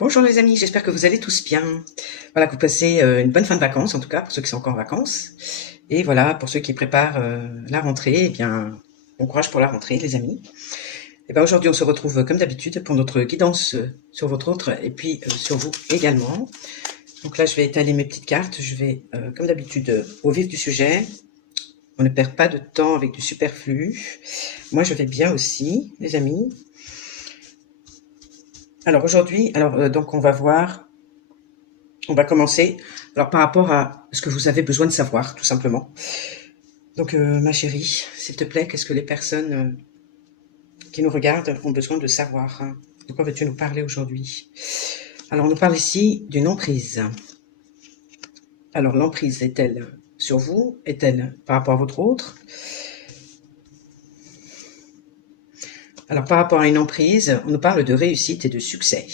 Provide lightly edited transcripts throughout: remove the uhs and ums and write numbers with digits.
Bonjour les amis, j'espère que vous allez tous bien. Voilà, que vous passez une bonne fin de vacances, en tout cas, pour ceux qui sont encore en vacances. Et voilà, pour ceux qui préparent la rentrée, eh bien, bon courage pour la rentrée, les amis. Et bien aujourd'hui, on se retrouve comme d'habitude pour notre guidance sur votre autre et puis sur vous également. Donc là, je vais étaler mes petites cartes. Je vais, comme d'habitude, au vif du sujet. On ne perd pas de temps avec du superflu. Moi, je vais bien aussi, les amis. Alors aujourd'hui, donc on va voir, on va commencer alors par rapport à ce que vous avez besoin de savoir, tout simplement. Donc ma chérie, s'il te plaît, qu'est-ce que les personnes qui nous regardent ont besoin de savoir, hein? De quoi veux-tu nous parler aujourd'hui? Alors on nous parle ici d'une emprise. Alors l'emprise est-elle sur vous? Est-elle par rapport à votre autre? Alors par rapport à une emprise, on nous parle de réussite et de succès.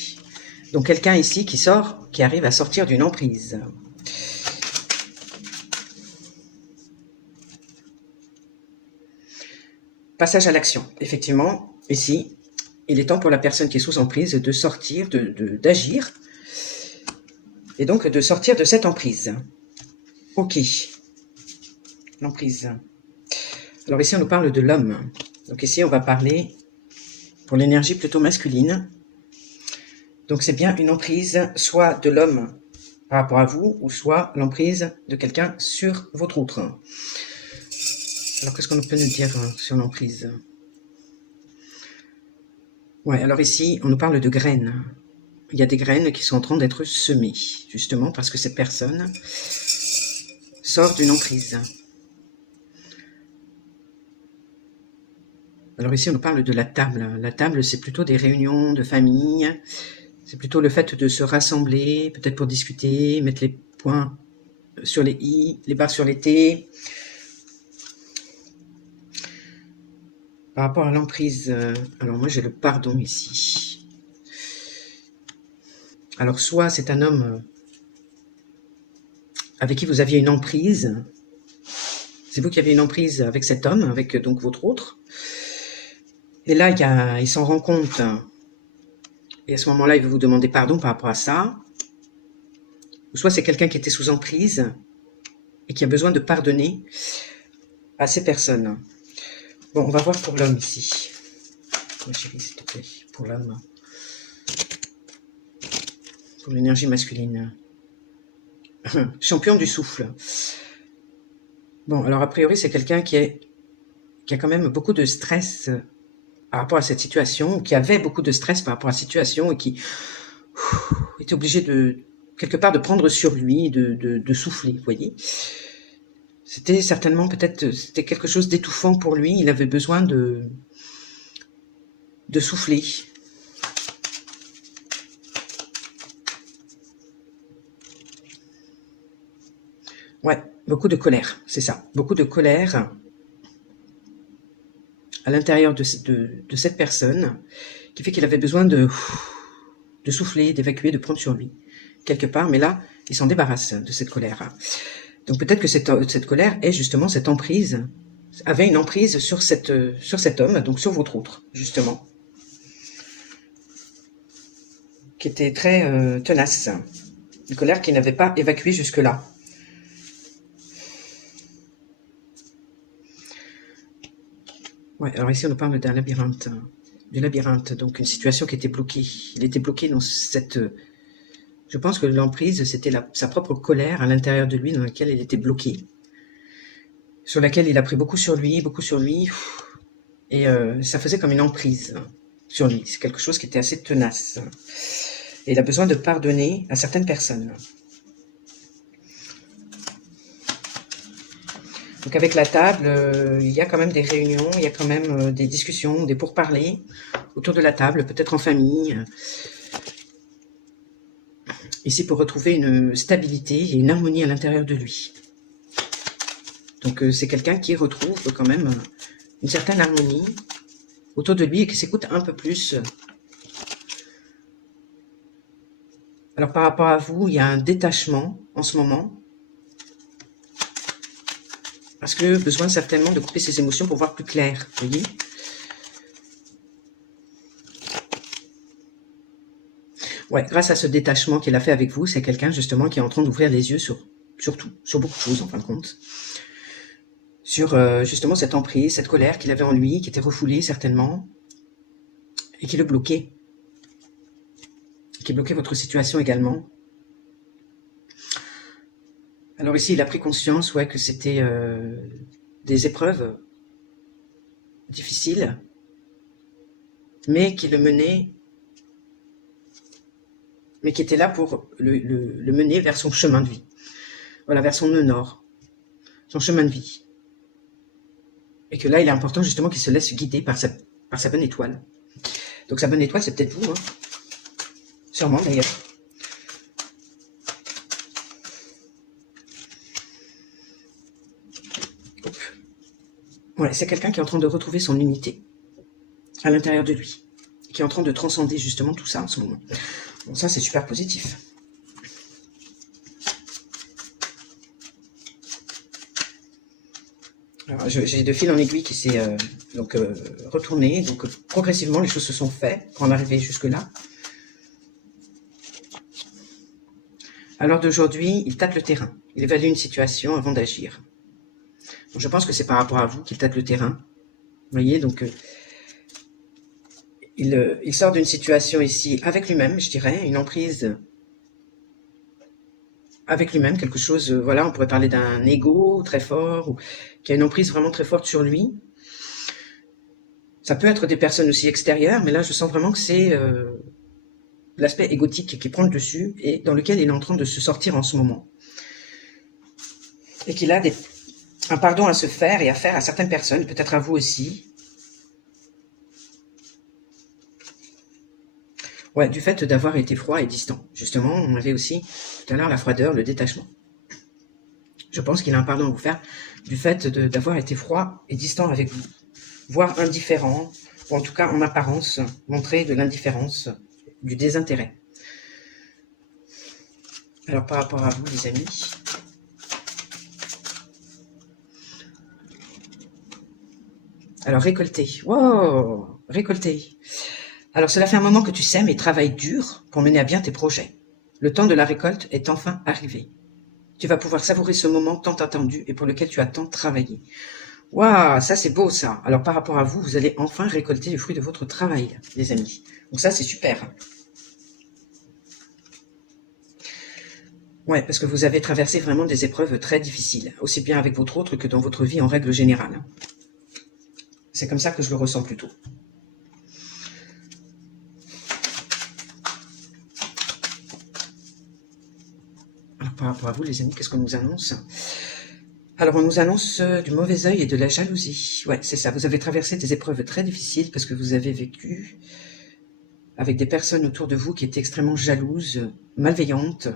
Donc quelqu'un ici qui arrive à sortir d'une emprise. Passage à l'action. Effectivement, ici, il est temps pour la personne qui est sous emprise de sortir, d'agir, et donc de sortir de cette emprise. Ok. L'emprise. Alors ici, on nous parle de l'homme. Donc ici, on va parler pour l'énergie plutôt masculine. Donc c'est bien une emprise, soit de l'homme par rapport à vous, ou soit l'emprise de quelqu'un sur votre autre. Alors qu'est-ce qu'on peut nous dire sur l'emprise? Ouais, alors ici, on nous parle de graines. Il y a des graines qui sont en train d'être semées, justement parce que cette personne sort d'une emprise. Alors ici, on nous parle de la table. La table, c'est plutôt des réunions de famille. C'est plutôt le fait de se rassembler, peut-être pour discuter, mettre les points sur les i, les barres sur les t. Par rapport à l'emprise, alors moi j'ai le pardon ici. Alors soit c'est un homme avec qui vous aviez une emprise. C'est vous qui avez une emprise avec cet homme, avec donc votre autre. Et là, il s'en rend compte. Et à ce moment-là, il veut vous demander pardon par rapport à ça. Ou soit c'est quelqu'un qui était sous emprise et qui a besoin de pardonner à ces personnes. Bon, on va voir pour l'homme ici. Ma chérie, s'il te plaît, pour l'homme. Pour l'énergie masculine. Champion du souffle. Bon, alors a priori, c'est quelqu'un qui a quand même beaucoup de stress par rapport à cette situation, qui avait beaucoup de stress par rapport à la situation et qui était obligé quelque part de prendre sur lui, de souffler, vous voyez. C'était certainement c'était quelque chose d'étouffant pour lui, il avait besoin de souffler. Ouais, beaucoup de colère, c'est ça, beaucoup de colère à l'intérieur de cette personne, qui fait qu'il avait besoin de souffler, d'évacuer, de prendre sur lui, quelque part, mais là, il s'en débarrasse de cette colère. Donc peut-être que cette colère est justement cette emprise, avait une emprise sur cet homme, donc sur votre autre, justement, qui était très tenace, une colère qu'il n'avait pas évacuée jusque-là. Ouais, alors ici on nous parle d'un labyrinthe, du labyrinthe, donc une situation qui était bloquée. Il était bloqué dans cette... Je pense que l'emprise, c'était sa propre colère à l'intérieur de lui, dans laquelle il était bloqué, sur laquelle il a pris beaucoup sur lui, et ça faisait comme une emprise sur lui. C'est quelque chose qui était assez tenace. Et il a besoin de pardonner à certaines personnes. Donc avec la table, il y a quand même des réunions, il y a quand même des discussions, des pourparlers autour de la table, peut-être en famille. Ici pour retrouver une stabilité et une harmonie à l'intérieur de lui. Donc c'est quelqu'un qui retrouve quand même une certaine harmonie autour de lui et qui s'écoute un peu plus. Alors par rapport à vous, il y a un détachement en ce moment. Parce que besoin certainement de couper ses émotions pour voir plus clair, vous voyez. Ouais, grâce à ce détachement qu'il a fait avec vous, c'est quelqu'un justement qui est en train d'ouvrir les yeux sur tout, sur beaucoup de choses en fin de compte. Sur justement cette emprise, cette colère qu'il avait en lui, qui était refoulée certainement, et qui le bloquait. Qui bloquait votre situation également. Alors ici, il a pris conscience, ouais, que c'était des épreuves difficiles, mais qui le menaient, mais qui étaient là pour le mener vers son chemin de vie. Voilà, vers son nœud nord, son chemin de vie. Et que là, il est important justement qu'il se laisse guider par sa bonne étoile. Donc sa bonne étoile, c'est peut-être vous, hein. Sûrement d'ailleurs. Voilà, c'est quelqu'un qui est en train de retrouver son unité à l'intérieur de lui, qui est en train de transcender justement tout ça en ce moment. Bon, ça c'est super positif. Alors, j'ai de fil en aiguille qui s'est retourné, donc progressivement les choses se sont faites pour en arriver jusque-là. À l'heure d'aujourd'hui, il tâte le terrain, il évalue une situation avant d'agir. Donc, je pense que c'est par rapport à vous qu'il tâte le terrain. Vous voyez, donc il sort d'une situation ici avec lui-même, je dirais, une emprise avec lui-même, quelque chose, voilà, on pourrait parler d'un ego très fort, ou qui a une emprise vraiment très forte sur lui. Ça peut être des personnes aussi extérieures, mais là je sens vraiment que c'est l'aspect égotique qui prend le dessus et dans lequel il est en train de se sortir en ce moment. Et qu'il a un pardon à se faire et à faire à certaines personnes, peut-être à vous aussi. Ouais, du fait d'avoir été froid et distant. Justement, on avait aussi tout à l'heure la froideur, le détachement. Je pense qu'il a un pardon à vous faire du fait d'avoir été froid et distant avec vous, voire indifférent, ou en tout cas en apparence, montrer de l'indifférence, du désintérêt. Alors par rapport à vous les amis, alors récolter, wow, récolter. Alors cela fait un moment que tu sèmes et travailles dur pour mener à bien tes projets. Le temps de la récolte est enfin arrivé. Tu vas pouvoir savourer ce moment tant attendu et pour lequel tu as tant travaillé. Waouh, ça c'est beau ça. Alors par rapport à vous, vous allez enfin récolter le fruit de votre travail, les amis. Donc ça c'est super. Ouais, parce que vous avez traversé vraiment des épreuves très difficiles, aussi bien avec votre autre que dans votre vie en règle générale. C'est comme ça que je le ressens plutôt. Alors par rapport à vous les amis, qu'est-ce qu'on nous annonce ? Alors on nous annonce du mauvais œil et de la jalousie. Ouais, c'est ça, vous avez traversé des épreuves très difficiles parce que vous avez vécu avec des personnes autour de vous qui étaient extrêmement jalouses, malveillantes.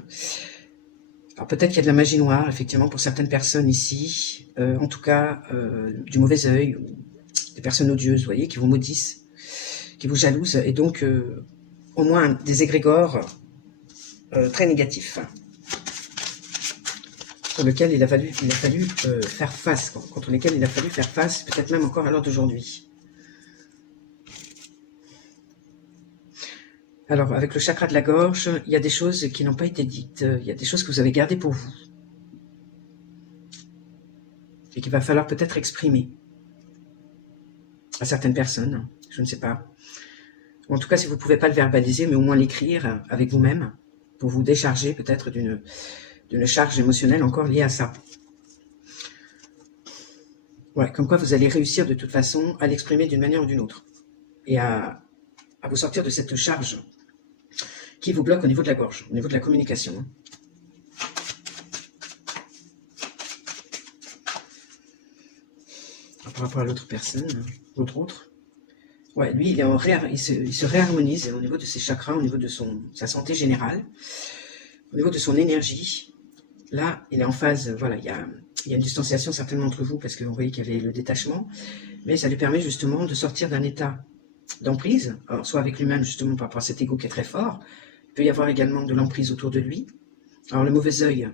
Alors peut-être qu'il y a de la magie noire, effectivement, pour certaines personnes ici. En tout cas, du mauvais œil, ou des personnes odieuses, vous voyez, qui vous maudissent, qui vous jalousent, et donc au moins des égrégores très négatifs, sur lesquels il a fallu faire face, contre lesquels il a fallu faire face, peut-être même encore à l'heure d'aujourd'hui. Alors, avec le chakra de la gorge, il y a des choses qui n'ont pas été dites, il y a des choses que vous avez gardées pour vous, et qu'il va falloir peut-être exprimer à certaines personnes, je ne sais pas. Ou en tout cas, si vous ne pouvez pas le verbaliser, mais au moins l'écrire avec vous-même, pour vous décharger peut-être d'une charge émotionnelle encore liée à ça. Ouais, comme quoi vous allez réussir de toute façon à l'exprimer d'une manière ou d'une autre, et à vous sortir de cette charge qui vous bloque au niveau de la gorge, au niveau de la communication. Par rapport à l'autre personne, l'autre autre. Ouais, lui, il se réharmonise au niveau de ses chakras, au niveau de sa santé générale, au niveau de son énergie. Là, il est en phase, voilà, il y a une distanciation certainement entre vous, parce que vous voyez qu'il y avait le détachement, mais ça lui permet justement de sortir d'un état d'emprise, alors soit avec lui-même justement par rapport à cet ego qui est très fort, il peut y avoir également de l'emprise autour de lui. Alors le mauvais œil,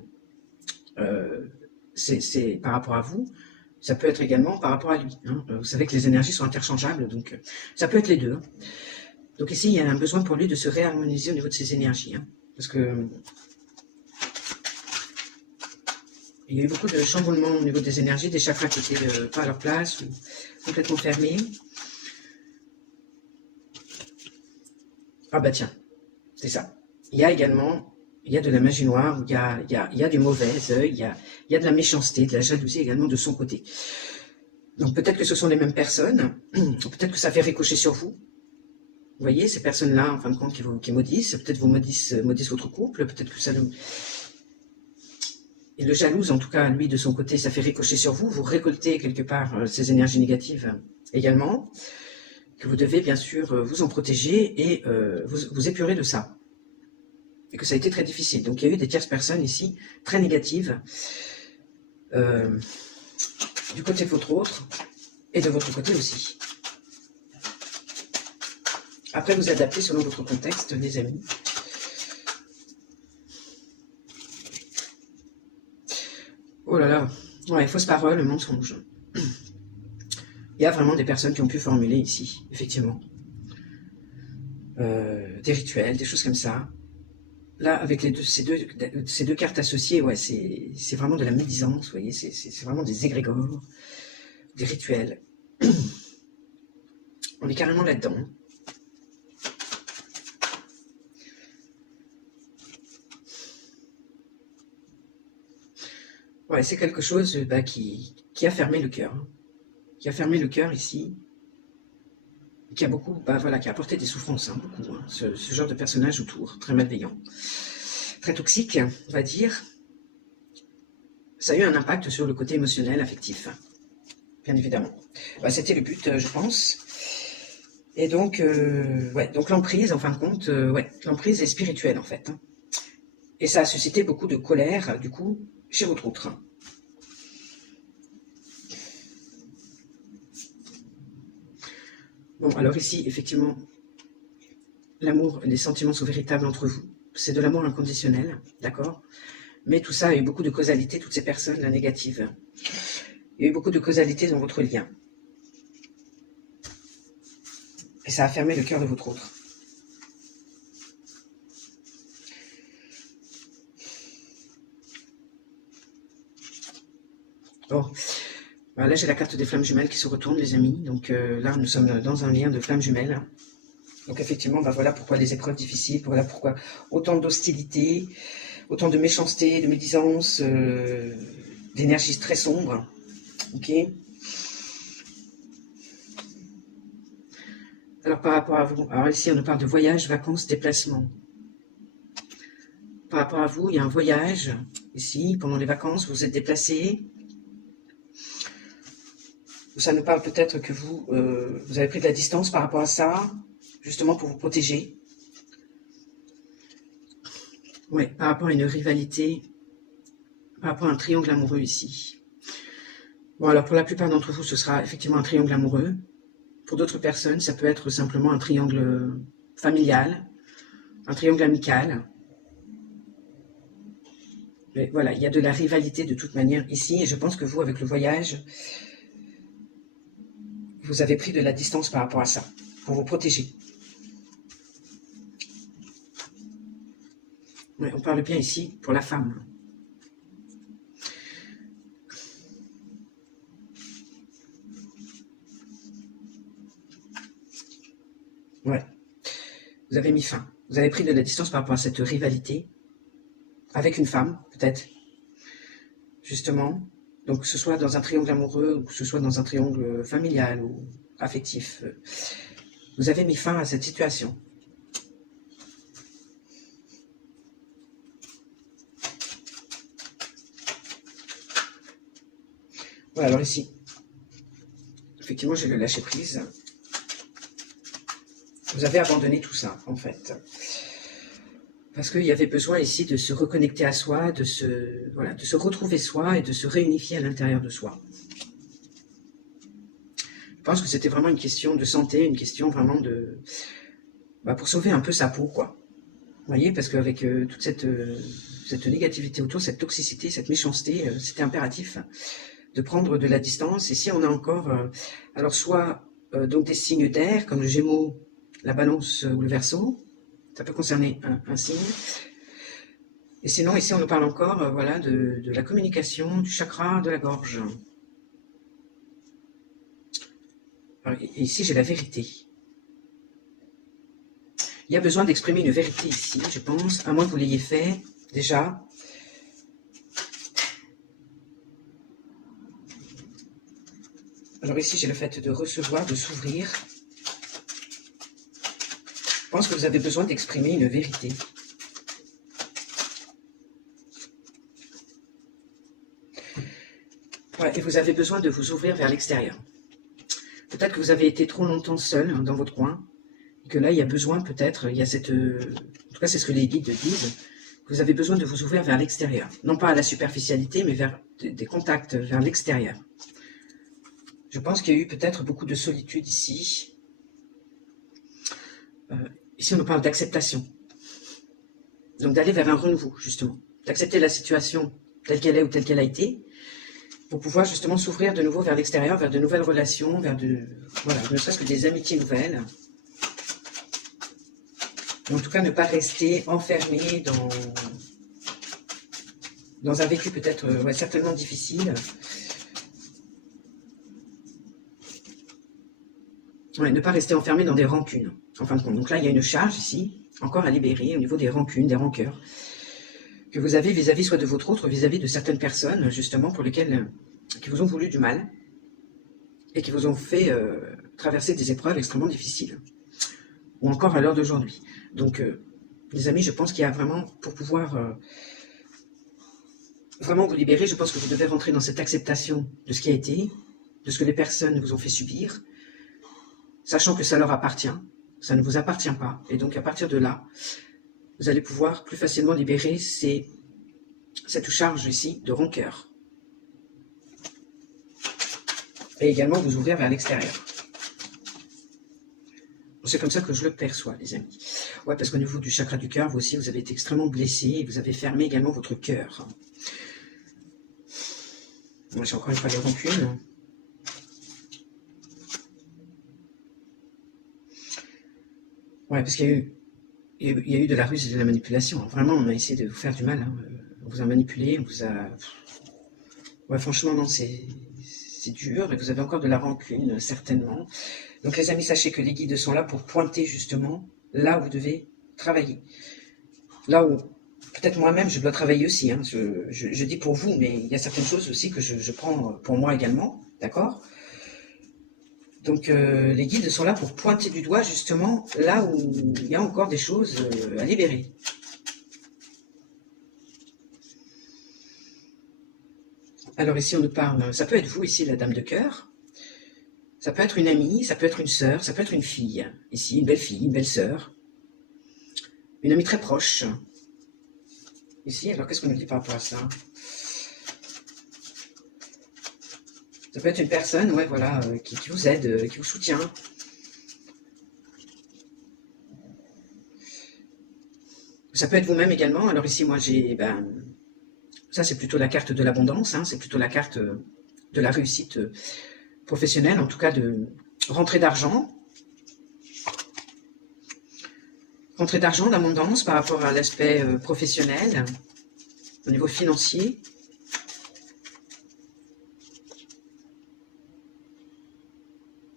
c'est par rapport à vous, ça peut être également par rapport à lui. Hein. Vous savez que les énergies sont interchangeables, donc ça peut être les deux. Donc ici, il y a un besoin pour lui de se réharmoniser au niveau de ses énergies. Hein, parce que il y a eu beaucoup de chamboulements au niveau des énergies, des chakras qui n'étaient pas à leur place, ou complètement fermés. Ah bah tiens, c'est ça. Il y a également, il y a de la magie noire, il y a du mauvais œil, il y a de la méchanceté, de la jalousie également de son côté. Donc peut-être que ce sont les mêmes personnes, peut-être que ça fait ricocher sur vous. Vous voyez, ces personnes-là, en fin de compte, qui maudissent, peut-être vous maudissent votre couple, peut-être que ça nous... Et le jalouse, en tout cas, lui, de son côté, ça fait ricocher sur vous. Vous récoltez quelque part ces énergies négatives également, que vous devez bien sûr vous en protéger et vous épurer de ça. Et que ça a été très difficile. Donc il y a eu des tierces personnes ici, très négatives, du côté de votre autre, et de votre côté aussi. Après, vous adaptez selon votre contexte, les amis. Oh là là, ouais, fausse parole, mensonge. Il y a vraiment des personnes qui ont pu formuler ici, effectivement. Des rituels, des choses comme ça. Là, avec ces deux cartes associées, ouais, c'est vraiment de la médisance, vous voyez, c'est vraiment des égrégores, des rituels. On est carrément là-dedans. Ouais, c'est quelque chose qui a fermé le cœur. Hein. Qui a fermé le cœur ici. Qui a beaucoup, voilà, qui a apporté des souffrances, hein, beaucoup. Hein, ce genre de personnage autour, très malveillant. Très toxique, on va dire. Ça a eu un impact sur le côté émotionnel, affectif. Bien évidemment. C'était le but, je pense. Et donc, ouais, donc l'emprise, en fin de compte, ouais, l'emprise est spirituelle, en fait. Hein. Et ça a suscité beaucoup de colère, du coup, chez votre autre. Bon, alors ici, effectivement, l'amour, les sentiments sont véritables entre vous. C'est de l'amour inconditionnel, d'accord? Mais tout ça a eu beaucoup de causalité, toutes ces personnes là, négatives. Il y a eu beaucoup de causalité dans votre lien. Et ça a fermé le cœur de votre autre. Bon, là j'ai la carte des flammes jumelles qui se retourne, les amis. Donc là, nous sommes dans un lien de flammes jumelles. Donc effectivement, voilà pourquoi les épreuves difficiles, voilà pourquoi autant d'hostilité, autant de méchanceté, de médisance, d'énergie très sombre. Ok. Alors par rapport à vous, alors ici on nous parle de voyage, vacances, déplacement. Par rapport à vous, il y a un voyage, ici, pendant les vacances, vous vous êtes déplacé. Ça nous parle peut-être que vous avez pris de la distance par rapport à ça, justement pour vous protéger. Oui, par rapport à une rivalité, par rapport à un triangle amoureux ici. Bon, alors pour la plupart d'entre vous, ce sera effectivement un triangle amoureux. Pour d'autres personnes, ça peut être simplement un triangle familial, un triangle amical. Mais voilà, il y a de la rivalité de toute manière ici, et je pense que vous, avec le voyage, vous avez pris de la distance par rapport à ça, pour vous protéger. Ouais, on parle bien ici pour la femme. Ouais, vous avez mis fin. Vous avez pris de la distance par rapport à cette rivalité avec une femme, peut-être, justement. Donc, que ce soit dans un triangle amoureux ou que ce soit dans un triangle familial ou affectif, vous avez mis fin à cette situation. Voilà, alors ici, effectivement, j'ai le lâcher prise. Vous avez abandonné tout ça, en fait. Parce qu'il y avait besoin ici de se reconnecter à soi, de se retrouver soi et de se réunifier à l'intérieur de soi. Je pense que c'était vraiment une question de santé, une question vraiment de... pour sauver un peu sa peau, quoi. Vous voyez, parce qu'avec toute cette négativité autour, cette toxicité, cette méchanceté, c'était impératif de prendre de la distance. Et si on a encore, alors soit donc des signes d'air, comme le Gémeaux, la balance ou le verseau. Ça peut concerner un signe. Et sinon, ici, on nous parle encore voilà, de la communication, du chakra de la gorge. Alors, ici, j'ai la vérité. Il y a besoin d'exprimer une vérité ici, je pense, à moins que vous l'ayez fait déjà. Alors ici, j'ai le fait de recevoir, de s'ouvrir. Je pense que vous avez besoin d'exprimer une vérité. Ouais, et vous avez besoin de vous ouvrir vers l'extérieur. Peut-être que vous avez été trop longtemps seul dans votre coin, et que là, il y a besoin peut-être, il y a cette... en tout cas, c'est ce que les guides disent, vous avez besoin de vous ouvrir vers l'extérieur. Non pas à la superficialité, mais vers des contacts vers l'extérieur. Je pense qu'il y a eu peut-être beaucoup de solitude ici. Ici, on nous parle d'acceptation. Donc d'aller vers un renouveau, justement. D'accepter la situation telle qu'elle est ou telle qu'elle a été, pour pouvoir justement s'ouvrir de nouveau vers l'extérieur, vers de nouvelles relations, vers voilà, ne serait-ce que des amitiés nouvelles. Mais en tout cas, ne pas rester enfermé dans un vécu peut-être ouais, certainement difficile. Ouais, ne pas rester enfermé dans des rancunes, en fin de compte. Donc là, il y a une charge ici, encore à libérer au niveau des rancunes, des rancœurs, que vous avez vis-à-vis soit de votre autre, vis-à-vis de certaines personnes, justement, pour lesquelles, qui vous ont voulu du mal, et qui vous ont fait traverser des épreuves extrêmement difficiles, ou encore à l'heure d'aujourd'hui. Donc, les amis, je pense qu'il y a vraiment, pour pouvoir vraiment vous libérer, je pense que vous devez rentrer dans cette acceptation de ce qui a été, de ce que les personnes vous ont fait subir, sachant que ça leur appartient, ça ne vous appartient pas. Et donc, à partir de là, vous allez pouvoir plus facilement libérer cette charge ici de rancœur. Et également vous ouvrir vers l'extérieur. C'est comme ça que je le perçois, les amis. Ouais, parce qu'au niveau du chakra du cœur, vous aussi, vous avez été extrêmement blessé et vous avez fermé également votre cœur. J'ai encore une fois les rancunes. Ouais, parce qu'il y a eu de la ruse et de la manipulation. Vraiment, on a essayé de vous faire du mal. Hein. On vous a manipulé, on vous a... Ouais, franchement, non, c'est dur. Et vous avez encore de la rancune, certainement. Donc, les amis, sachez que les guides sont là pour pointer, justement, là où vous devez travailler. Là où, peut-être moi-même, je dois travailler aussi. Hein. Je dis pour vous, mais il y a certaines choses aussi que je prends pour moi également. D'accord ? Donc, les guides sont là pour pointer du doigt, justement, là où il y a encore des choses à libérer. Alors ici, on nous parle, ça peut être vous, ici, la dame de cœur. Ça peut être une amie, ça peut être une sœur, ça peut être une fille. Ici, une belle fille, une belle sœur. Une amie très proche. Ici, alors qu'est-ce qu'on nous dit par rapport à ça ? Ça peut être une personne, ouais, voilà, qui vous aide, qui vous soutient. Ça peut être vous-même également. Alors ici, moi, j'ai, ça c'est plutôt la carte de l'abondance, hein, c'est plutôt la carte de la réussite professionnelle, en tout cas de rentrée d'argent. Rentrée d'argent, d'abondance par rapport à l'aspect professionnel, au niveau financier.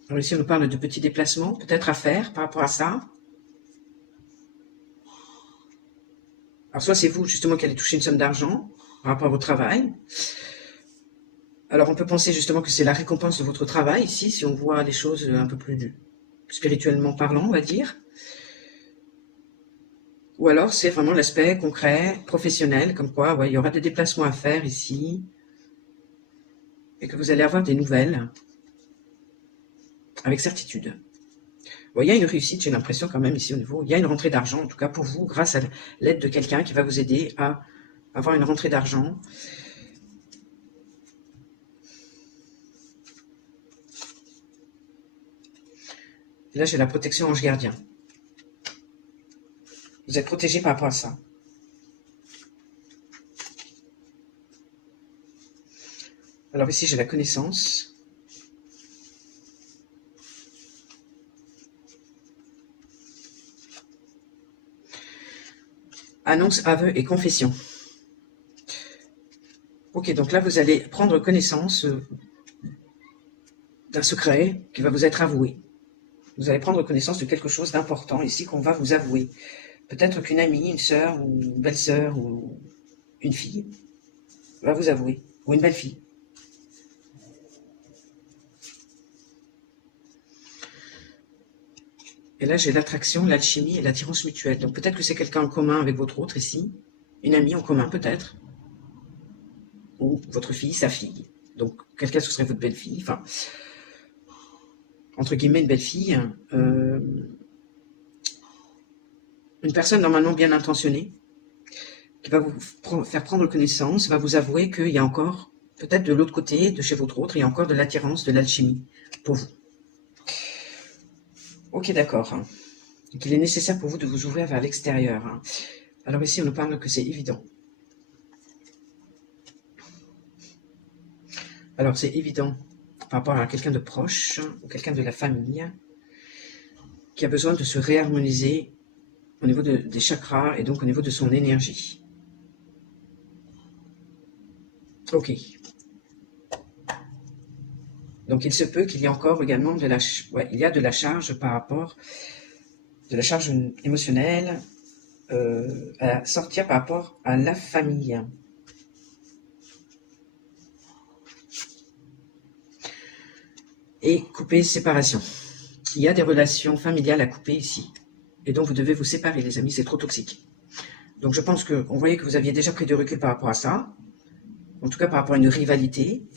Alors ici, on nous parle de petits déplacements, peut-être à faire par rapport à ça. Alors soit c'est vous justement qui allez toucher une somme d'argent par rapport à votre travail. Alors on peut penser justement que c'est la récompense de votre travail ici, si on voit les choses un peu plus spirituellement parlant, on va dire. Ou alors c'est vraiment l'aspect concret, professionnel, comme quoi ouais, il y aura des déplacements à faire ici, et que vous allez avoir des nouvelles, avec certitude. Bon, il y a une réussite, j'ai l'impression quand même ici au niveau, il y a une rentrée d'argent, en tout cas pour vous, grâce à l'aide de quelqu'un qui va vous aider à avoir une rentrée d'argent. Et là, j'ai la protection ange gardien. Vous êtes protégé par rapport à ça. Alors ici, j'ai la connaissance. Annonce, aveu et confession. Ok, donc là, vous allez prendre connaissance d'un secret qui va vous être avoué. Vous allez prendre connaissance de quelque chose d'important ici qu'on va vous avouer. Peut-être qu'une amie, une sœur, ou une belle-sœur, ou une fille va vous avouer, ou une belle-fille. Et là, j'ai l'attraction, l'alchimie et l'attirance mutuelle. Donc peut-être que c'est quelqu'un en commun avec votre autre ici, une amie en commun peut-être, ou votre fille, sa fille. Donc quelqu'un, ce serait votre belle-fille, enfin, entre guillemets, une belle-fille. Une personne normalement bien intentionnée, qui va vous faire prendre connaissance, va vous avouer qu'il y a encore, peut-être de l'autre côté, de chez votre autre, il y a encore de l'attirance, de l'alchimie pour vous. Ok, d'accord. Qu'il est nécessaire pour vous de vous ouvrir vers l'extérieur. Alors ici, on nous parle que c'est évident. Alors, c'est évident par rapport à quelqu'un de proche, ou quelqu'un de la famille, qui a besoin de se réharmoniser au niveau des chakras et donc au niveau de son énergie. Ok. Donc il se peut qu'il y ait encore également de la charge par rapport, de la charge émotionnelle à sortir par rapport à la famille. Et couper, séparation. Il y a des relations familiales à couper ici. Et donc vous devez vous séparer les amis, c'est trop toxique. Donc je pense qu'on voyait que vous aviez déjà pris du recul par rapport à ça. En tout cas par rapport à une rivalité.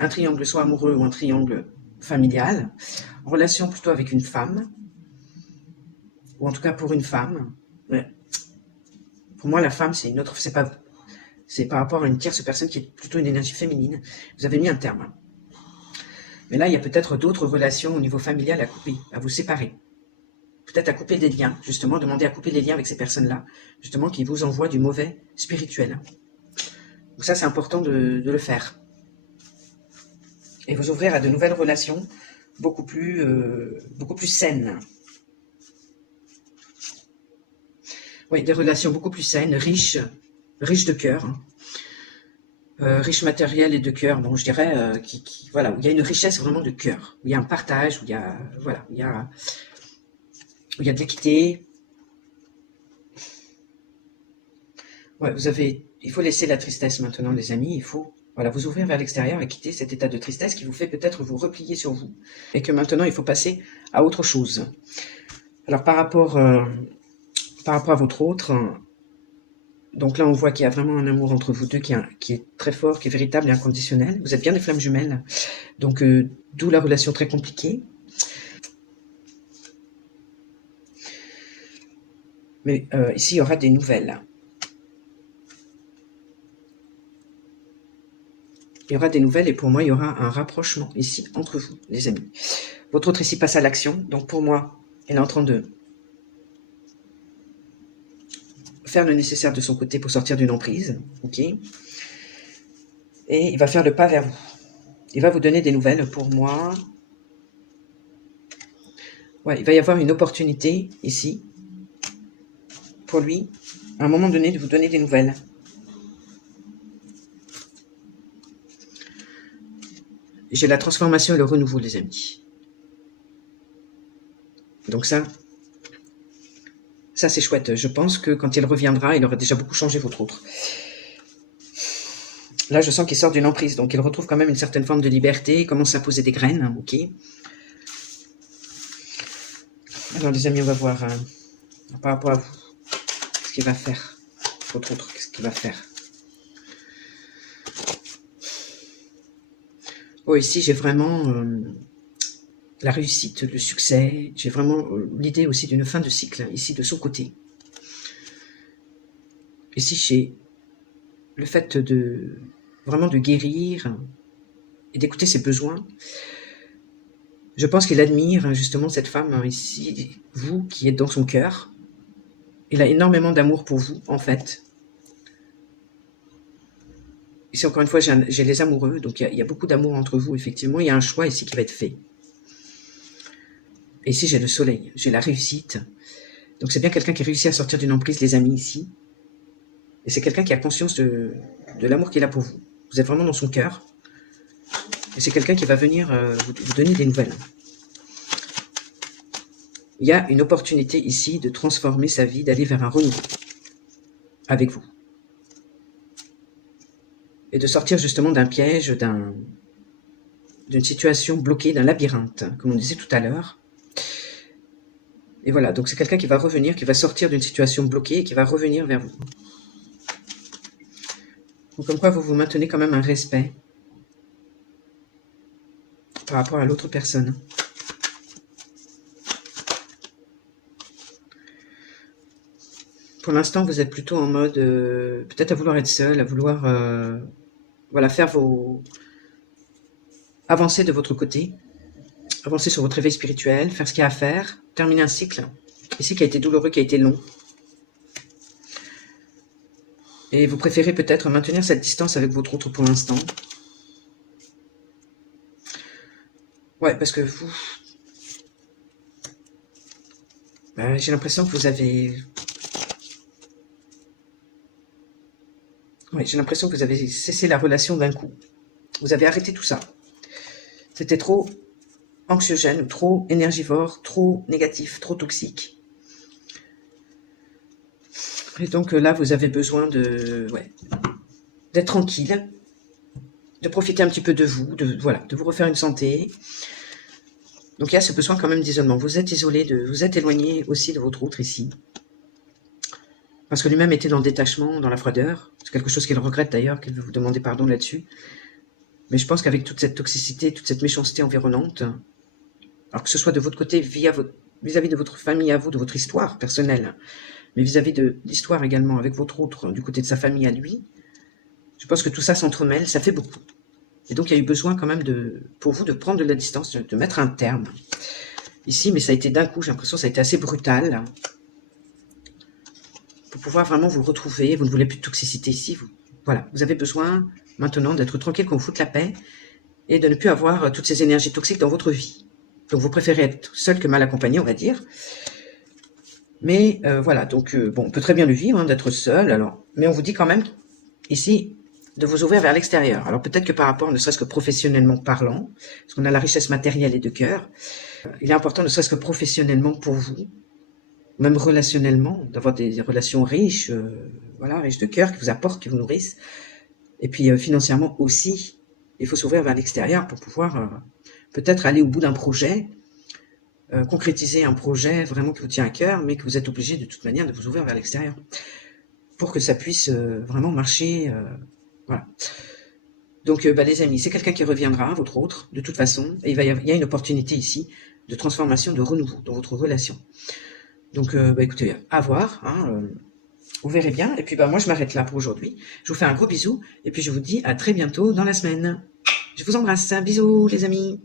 Un triangle soit amoureux ou un triangle familial. En relation plutôt avec une femme. Ou en tout cas pour une femme. Ouais. Pour moi la femme c'est une autre, c'est pas vous. C'est par rapport à une tierce personne qui est plutôt une énergie féminine. Vous avez mis un terme. Mais là il y a peut-être d'autres relations au niveau familial à couper, à vous séparer. Peut-être à couper des liens, justement, demander à couper les liens avec ces personnes-là, justement, qui vous envoient du mauvais spirituel. Donc ça, c'est important de le faire. Et vous ouvrir à de nouvelles relations beaucoup plus saines. Oui, des relations beaucoup plus saines, riches de cœur, riches matériel et de cœur. Bon, je dirais, voilà, où il y a une richesse vraiment de cœur, où il y a un partage, où il y a, voilà, où il y a de l'équité. Ouais, il faut laisser la tristesse maintenant, les amis. Il faut vous ouvrir vers l'extérieur et quitter cet état de tristesse qui vous fait peut-être vous replier sur vous. Et que maintenant, il faut passer à autre chose. Alors, par rapport à votre autre, donc là, on voit qu'il y a vraiment un amour entre vous deux qui est très fort, qui est véritable et inconditionnel. Vous êtes bien des flammes jumelles. Donc, d'où la relation très compliquée. Mais ici, il y aura des nouvelles. Il y aura des nouvelles et pour moi, il y aura un rapprochement ici entre vous, les amis. Votre autre ici passe à l'action. Donc pour moi, elle est en train de faire le nécessaire de son côté pour sortir d'une emprise. Ok. Et il va faire le pas vers vous. Il va vous donner des nouvelles pour moi. Ouais, il va y avoir une opportunité ici pour lui, à un moment donné, de vous donner des nouvelles. J'ai la transformation et le renouveau, les amis. Donc ça c'est chouette. Je pense que quand il reviendra, il aura déjà beaucoup changé votre autre. Là, je sens qu'il sort d'une emprise, donc il retrouve quand même une certaine forme de liberté, il commence à poser des graines, ok. Alors les amis, on va voir par rapport à vous, ce qu'il va faire, votre autre, qu'est-ce qu'il va faire. Oh, ici, j'ai vraiment la réussite, le succès. J'ai vraiment l'idée aussi d'une fin de cycle, ici, de son côté. Ici, j'ai le fait vraiment de guérir et d'écouter ses besoins. Je pense qu'il admire justement cette femme ici, vous, qui êtes dans son cœur. Il a énormément d'amour pour vous, en fait. Ici, encore une fois, j'ai les amoureux, donc il y a beaucoup d'amour entre vous, effectivement. Il y a un choix ici qui va être fait. Et ici, j'ai le soleil, j'ai la réussite. Donc, c'est bien quelqu'un qui réussit à sortir d'une emprise, les amis, ici. Et c'est quelqu'un qui a conscience de l'amour qu'il a pour vous. Vous êtes vraiment dans son cœur. Et c'est quelqu'un qui va venir vous donner des nouvelles. Il y a une opportunité ici de transformer sa vie, d'aller vers un renouveau avec vous. Et de sortir justement d'un piège, d'une situation bloquée, d'un labyrinthe, comme on disait tout à l'heure. Et voilà, donc c'est quelqu'un qui va revenir, qui va sortir d'une situation bloquée et qui va revenir vers vous. Donc comme quoi vous vous maintenez quand même un respect par rapport à l'autre personne. Pour l'instant, vous êtes plutôt en mode, peut-être à vouloir être seul, à vouloir voilà, faire avancer de votre côté, avancer sur votre éveil spirituel, faire ce qu'il y a à faire, terminer un cycle, ici qui a été douloureux, qui a été long. Et vous préférez peut-être maintenir cette distance avec votre autre pour l'instant. Ouais, parce que vous... j'ai l'impression que vous avez... Ouais, j'ai l'impression que vous avez cessé la relation d'un coup. Vous avez arrêté tout ça. C'était trop anxiogène, trop énergivore, trop négatif, trop toxique. Et donc là, vous avez besoin d'être tranquille, de profiter un petit peu de vous, de vous refaire une santé. Donc il y a ce besoin quand même d'isolement. Vous êtes isolé, vous êtes éloigné aussi de votre autre ici. Parce que lui-même était dans le détachement, dans la froideur. C'est quelque chose qu'il regrette d'ailleurs, qu'il veut vous demander pardon là-dessus. Mais je pense qu'avec toute cette toxicité, toute cette méchanceté environnante, alors que ce soit de votre côté vis-à-vis de votre famille à vous, de votre histoire personnelle, mais vis-à-vis de l'histoire également avec votre autre, du côté de sa famille à lui, je pense que tout ça s'entremêle, ça fait beaucoup. Et donc il y a eu besoin quand même pour vous de prendre de la distance, de mettre un terme. Ici, mais ça a été d'un coup, j'ai l'impression que ça a été assez brutal. Pour pouvoir vraiment vous retrouver, vous ne voulez plus de toxicité ici. Voilà, vous avez besoin maintenant d'être tranquille, qu'on vous foute la paix et de ne plus avoir toutes ces énergies toxiques dans votre vie. Donc vous préférez être seul que mal accompagné, on va dire. Mais voilà, donc bon, on peut très bien le vivre, hein, d'être seul. Alors, mais on vous dit quand même ici de vous ouvrir vers l'extérieur. Alors peut-être que par rapport, ne serait-ce que professionnellement parlant, parce qu'on a la richesse matérielle et de cœur, il est important, ne serait-ce que professionnellement pour vous, même relationnellement, d'avoir des relations riches, voilà, riches de cœur, qui vous apportent, qui vous nourrissent. Et puis financièrement aussi, il faut s'ouvrir vers l'extérieur pour pouvoir peut-être aller au bout d'un projet, concrétiser un projet vraiment qui vous tient à cœur, mais que vous êtes obligé de toute manière de vous ouvrir vers l'extérieur pour que ça puisse vraiment marcher. Voilà. Donc les amis, c'est quelqu'un qui reviendra, votre autre, de toute façon, et il y a une opportunité ici de transformation, de renouveau dans votre relation. Donc, écoutez, à voir, hein, vous verrez bien. Et puis, moi, je m'arrête là pour aujourd'hui. Je vous fais un gros bisou. Et puis, je vous dis à très bientôt dans la semaine. Je vous embrasse. Bisous, les amis.